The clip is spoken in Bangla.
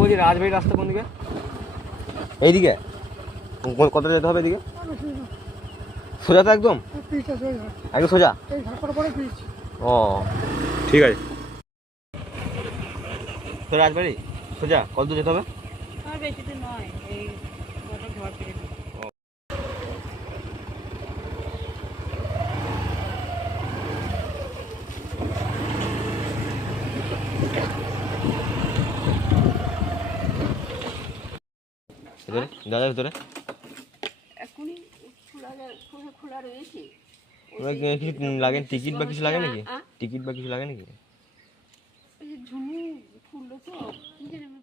বলছি রাজবাড়ির রাস্তা কোন দিকে? এইদিকে? কতটা যেতে হবে এদিকে? সোজা তো একদম একদম সোজা? ও ঠিক আছে। তো রাজবাড়ি সোজা কত দূর যেতে হবে? বেশি দূর নয়, এই ঘর থেকে। ভিতরে দাদা ভিতরে এখনই খোলা রয়েছে। কিছু লাগে? টিকিট বা কিছু লাগে নাকি? টিকিট বা কিছু লাগে নাকি? ঝুমু ফুললো তো কি জানি